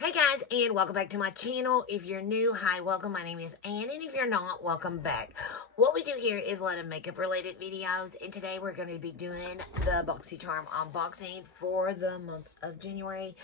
Hey guys, and welcome back to my channel. If you're new, hi, welcome. My name is Ann, and if you're not, welcome back. What we do here is a lot of makeup related videos, and today we're going to be doing the Boxycharm unboxing for the month of January.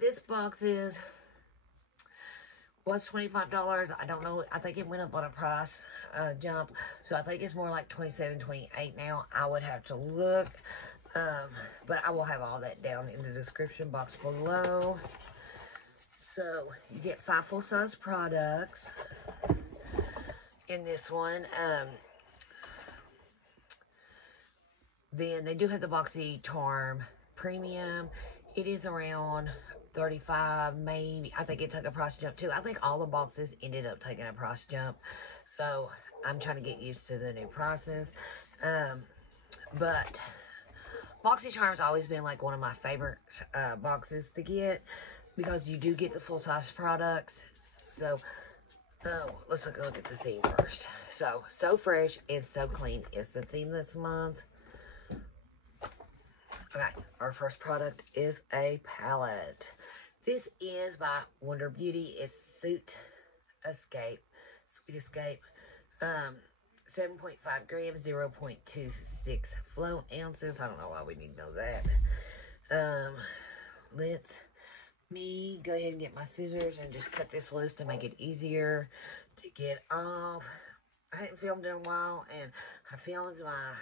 This box was $25. I don't know. I think it went up on a price jump, so I think it's more like $27, $28 now. I would have to look, but I will have all that down in the description box below. So, you get 5 full-size products in this one. Then they do have the Boxycharm Premium. It is around $35, maybe. I think it took a price jump too. I think all the boxes ended up taking a price jump. So, I'm trying to get used to the new prices. But Boxycharm's always been like one of my favorite boxes to get, because you do get the full-size products. So, let's look at the theme first. So fresh and so clean is the theme this month. Okay, our first product is a palette. This is by Wonder Beauty. It's Sweet Escape. 7.5 grams, 0.26 flow ounces. I don't know why we need to know that. Let's me go ahead and get my scissors and just cut this loose to make it easier to get off. I hadn't filmed in a while, and I filmed my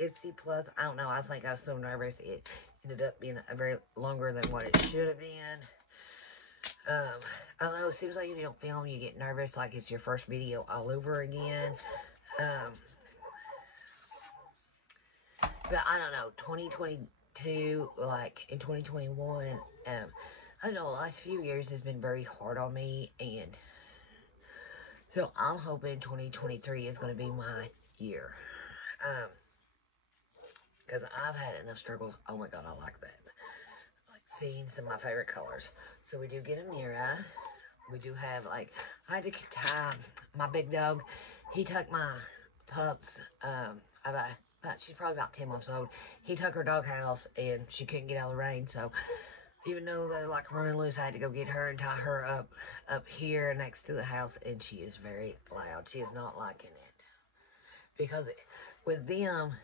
Ipsy Plus. I don't know, I think I was so nervous it ended up being a very longer than what it should have been. I don't know, it seems like if you don't film you get nervous like it's your first video all over again. But I don't know, 2022, like in 2021, I don't know, the last few years has been very hard on me, and so I'm hoping 2023 is going to be my year, because I've had enough struggles. Oh my god, I like that, like seeing some of my favorite colors. So we do get a mirror. We do have, like, I had to tie my big dog. He took my pups, she's probably about 10 months old. He took her doghouse, and she couldn't get out of the rain, so even though they're like running loose, I had to go get her and tie her up here next to the house, and she is very loud. She is not liking it, because with them,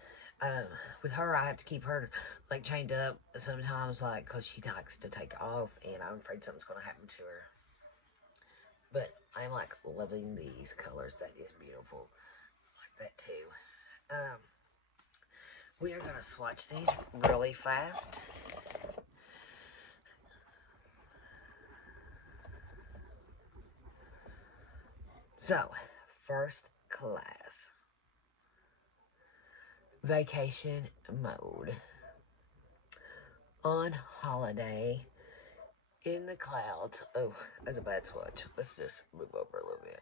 with her, I have to keep her like chained up sometimes, like, because she likes to take off, and I'm afraid something's going to happen to her. But I'm like loving these colors. That is beautiful. I like that too. We are going to swatch these really fast. So, first class. Vacation mode. On holiday. In the clouds. Oh, that's a bad swatch. Let's just move over a little bit.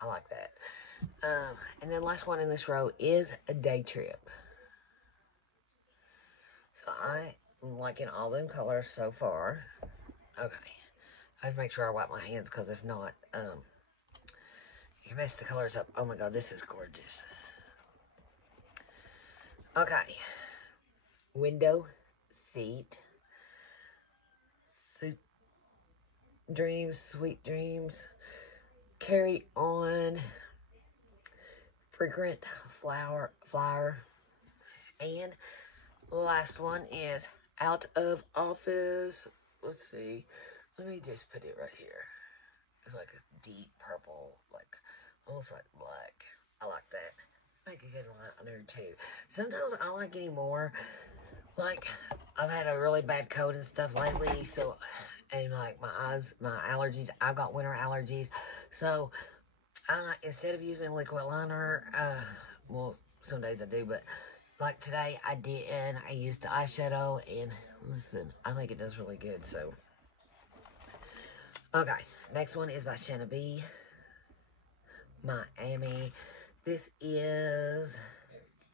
I like that. And then last one in this row is a day trip. So I'm liking all them colors so far. Okay. I have to make sure I wipe my hands, because if not, you can mess the colors up. Oh my god, this is gorgeous. Okay. Window seat. Sweet dreams. Carry on. Fragrant flower. And last one is out of office. Let's see. Let me just put it right here. It's like a deep purple, like almost like black. I like that. Make a good line on there too. Sometimes I like getting more. Like, I've had a really bad cold and stuff lately, so, and like my eyes, my allergies, I've got winter allergies. So, instead of using liquid liner, well, some days I do, but like today I didn't. I used the eyeshadow, and listen, I think it does really good. So, okay, next one is by Shanna B. Miami. This is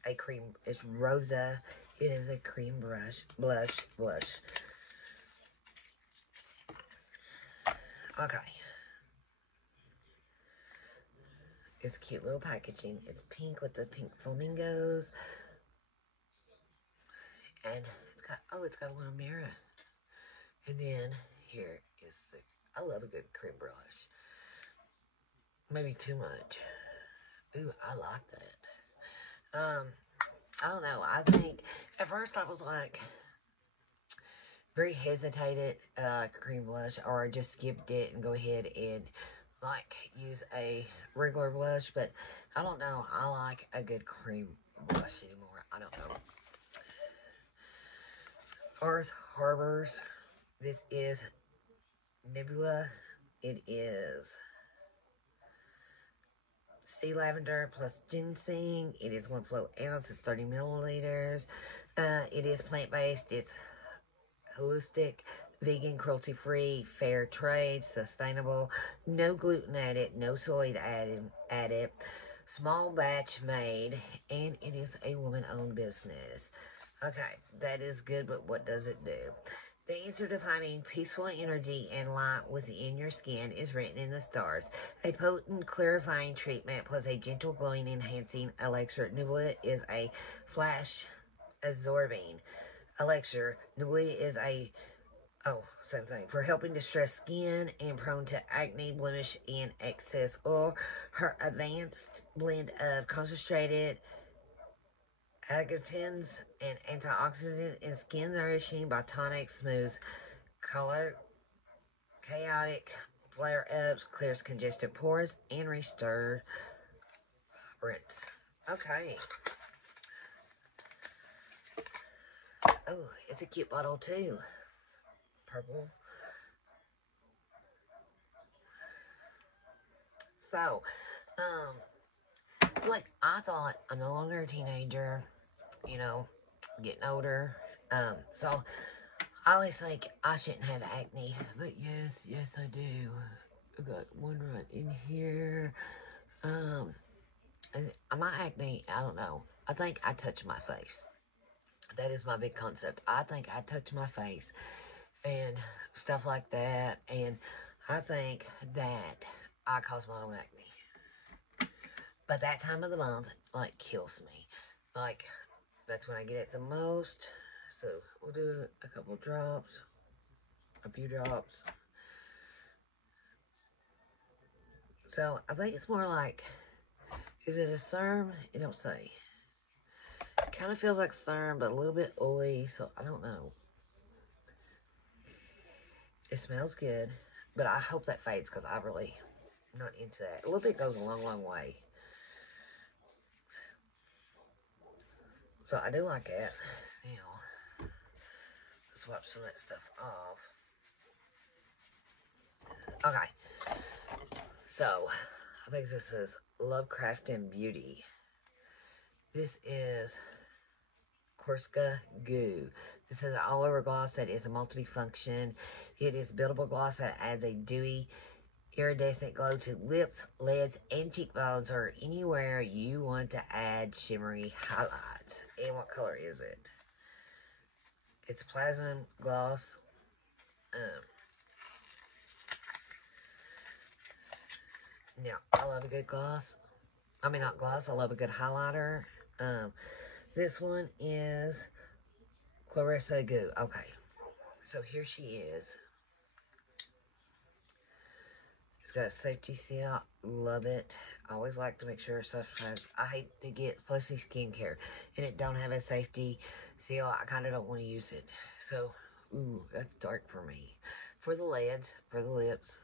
a cream, it's Rosa. It is a cream blush. Okay. It's cute little packaging. It's pink with the pink flamingos. And it's got, oh, it's got a little mirror. And then here is the, I love a good cream brush. Maybe too much. Ooh, I like that. I don't know. I think at first I was like very hesitated cream blush, or I just skipped it and go ahead and like use a regular blush. But I don't know. I like a good cream blush anymore. I don't know. Earth Harbors. This is Nebula. It is sea lavender plus ginseng. It is 1 float ounce. It's 30 milliliters. It is plant-based. It's holistic, vegan, cruelty-free, fair trade, sustainable, no gluten added, no soy added, small batch made, and it is a woman-owned business. Okay, that is good, but what does it do? The answer to finding peaceful energy and light within your skin is written in the stars. A potent clarifying treatment plus a gentle glowing enhancing elixir. Nubia is a flash absorbing elixir. Nubia is a, same thing, for helping distressed skin and prone to acne, blemish, and excess oil. Her advanced blend of concentrated agathins and antioxidants and skin nourishing botanic smooths color chaotic flare-ups, clears congested pores, and restores vibrance. Okay. Oh, it's a cute bottle too. Purple. So, like I thought, I'm no longer a teenager, you know, getting older. So I always think I shouldn't have acne, but yes I do. I got one right in here. My acne, I don't know. I think I touch my face. That is my big concept. I think I touch my face and stuff like that, and I think that I cause my own acne. But that time of the month, like, kills me. Like, that's when I get it the most. So, we'll do a couple drops. A few drops. So, I think it's more like, is it a serum? It don't say. It kind of feels like serum, but a little bit oily, so I don't know. It smells good, but I hope that fades because I really not into that. A little bit goes a long way. So I do like it. Now, let's wipe some of that stuff off. Okay. So, I think this is Lovecraft and Beauty. This is Corsica Goo. This is an all-over gloss that is a multi-function. It is buildable gloss that adds a dewy, iridescent glow to lips, lids, and cheekbones, or anywhere you want to add shimmery highlights. And what color is it? It's plasma gloss. Now, I love a good gloss. I mean, not gloss. I love a good highlighter. This one is Clarissa Goo. Okay. So here she is. It's got a safety seal. Love it. I always like to make sure sometimes I hate to get Plussy skincare and it don't have a safety seal. I kind of don't want to use it. So, ooh, that's dark for me. For the lids, for the lips.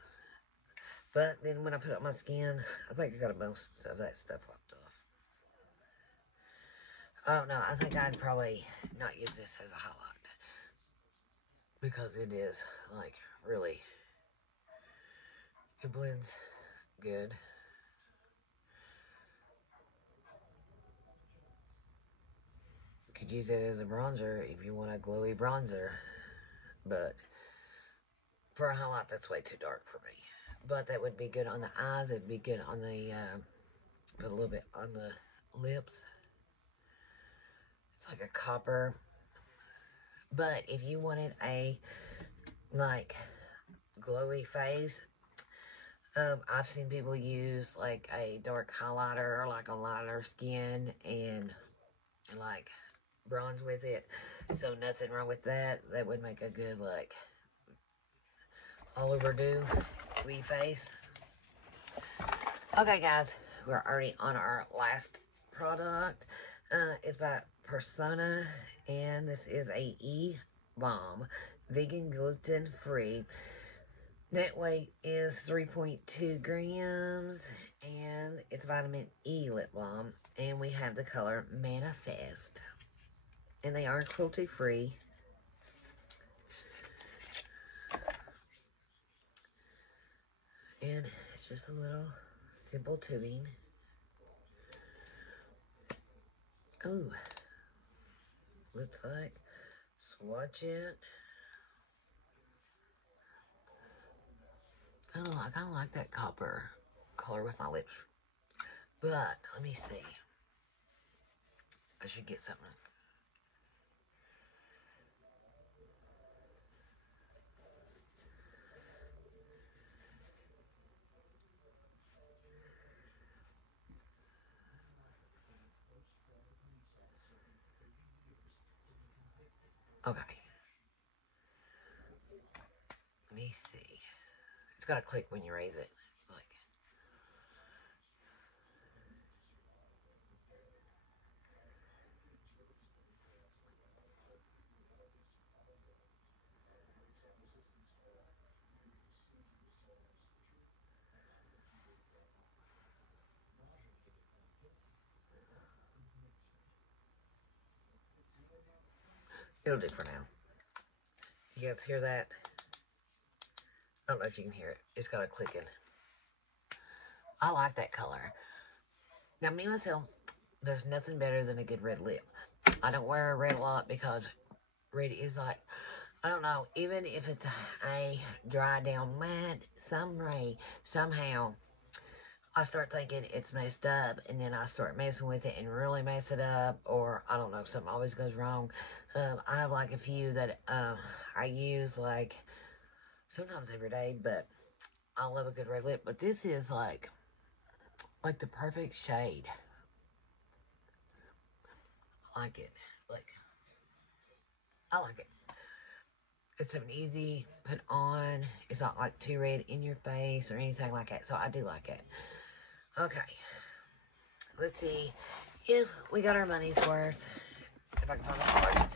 But then when I put it on my skin, I think I got most of that stuff wiped off. I don't know. I think I'd probably not use this as a highlight. Because it is, like, really, it blends good. You could use it as a bronzer if you want a glowy bronzer. But for a highlight, that's way too dark for me. But that would be good on the eyes. It'd be good on the, put a little bit on the lips. It's like a copper. But if you wanted a, like, glowy face, I've seen people use, like, a dark highlighter or, like, a lighter skin and, like, bronze with it. So nothing wrong with that. That would make a good, like, all overdue wee face. Okay, guys, we're already on our last product. It's by Persona, and this is a E-Balm, vegan, gluten-free. Net weight is 3.2 grams, and it's vitamin E lip balm, and we have the color Manifest, and they are cruelty-free. And it's just a little simple tubing. Ooh, looks like, swatch it. I don't know, I kind of like that copper color with my lips. But, let me see. I should get something. Okay. Let me see. It's got to click when you raise it. Like, it'll do for now. You guys hear that? I don't know if you can hear it. It's got a clicking. I like that color. Now, me myself, there's nothing better than a good red lip. I don't wear red a lot because red is like, I don't know, even if it's a dry down matte, somehow, I start thinking it's messed up, and then I start messing with it and really mess it up, or I don't know, something always goes wrong. I have like a few that I use like sometimes every day, but I love a good red lip. But this is like the perfect shade. I like it. Like, I like it. It's an easy put on. It's not like too red in your face or anything like that. So I do like it. Okay. Let's see if we got our money's worth. If I can find the card.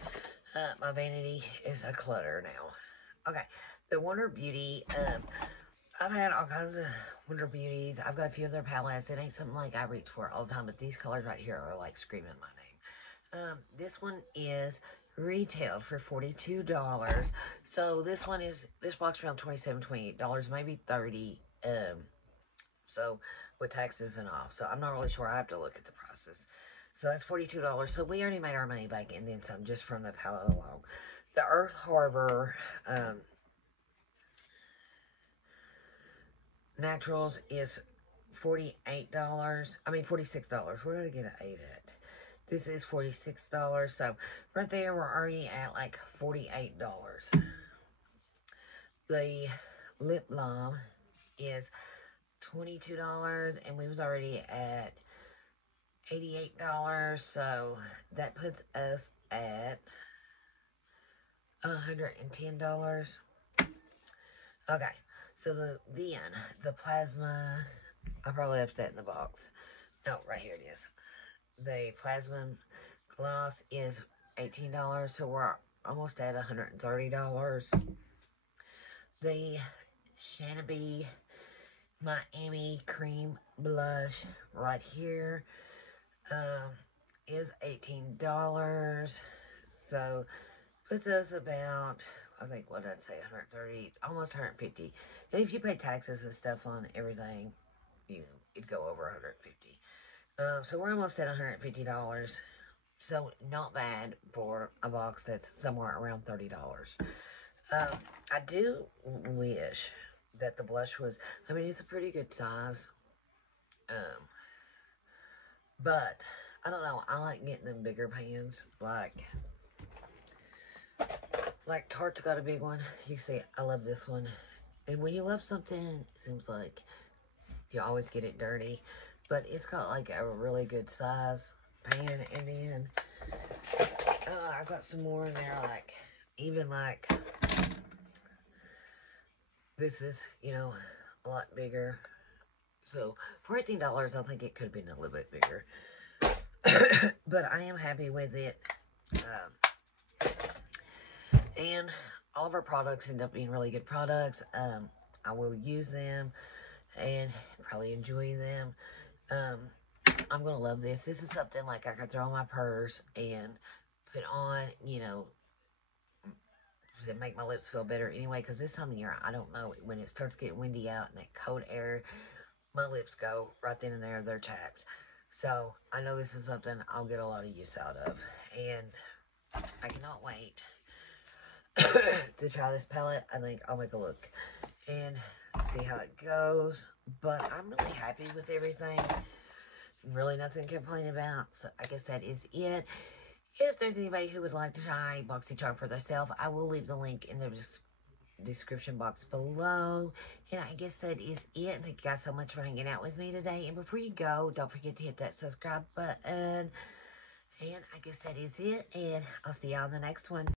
My vanity is a clutter now. Okay. The Wonder Beauty. I've had all kinds of Wonder Beauties. I've got a few of their palettes. It ain't something like I reach for all the time, but these colors right here are like screaming my name. This one is retailed for $42. So this box around $27, $28, maybe $30. So with taxes and all. So I'm not really sure. I have to look at the prices. So that's $42. So we already made our money back and then some just from the palette alone. The Earth Harbor Naturals is $46. Where did I get an 8 at? This is $46. So right there, we're already at like $48. The lip balm is $22, and we was already at $88. So that puts us at $110. Okay. So the plasma, I probably left that in the box. No, right here it is. The plasma gloss is $18, so we're almost at $130. The Shannaby Miami Cream Blush right here is $18. So puts us about, I think, what did I say, 130, almost 150. And if you pay taxes and stuff on everything, you know, it'd go over 150. So we're almost at $150. So not bad for a box that's somewhere around $30. I do wish that the blush was, I mean, it's a pretty good size. But I don't know, I like getting them bigger pans, like Tarte's got a big one. You see, I love this one. And when you love something, it seems like you always get it dirty. But it's got like a really good size pan. And then I've got some more in there, like, even like This is, you know, a lot bigger. So for $18, I think it could have been a little bit bigger. But I am happy with it. And all of our products end up being really good products. I will use them and probably enjoy them. I'm going to love this. This is something like I could throw in my purse and put on, you know, to make my lips feel better anyway. Because this time of year, I don't know, when it starts getting windy out and that cold air, my lips go right then and there. They're tapped. So I know this is something I'll get a lot of use out of. And I cannot wait to try this palette. I think I'll make a look and see how it goes. But I'm really happy with everything. Really nothing to complain about. So I guess that is it. If there's anybody who would like to try Boxycharm for themselves, I will leave the link in the description box below. And I guess that is it. Thank you guys so much for hanging out with me today. And before you go, don't forget to hit that subscribe button. And I guess that is it. And I'll see y'all in the next one.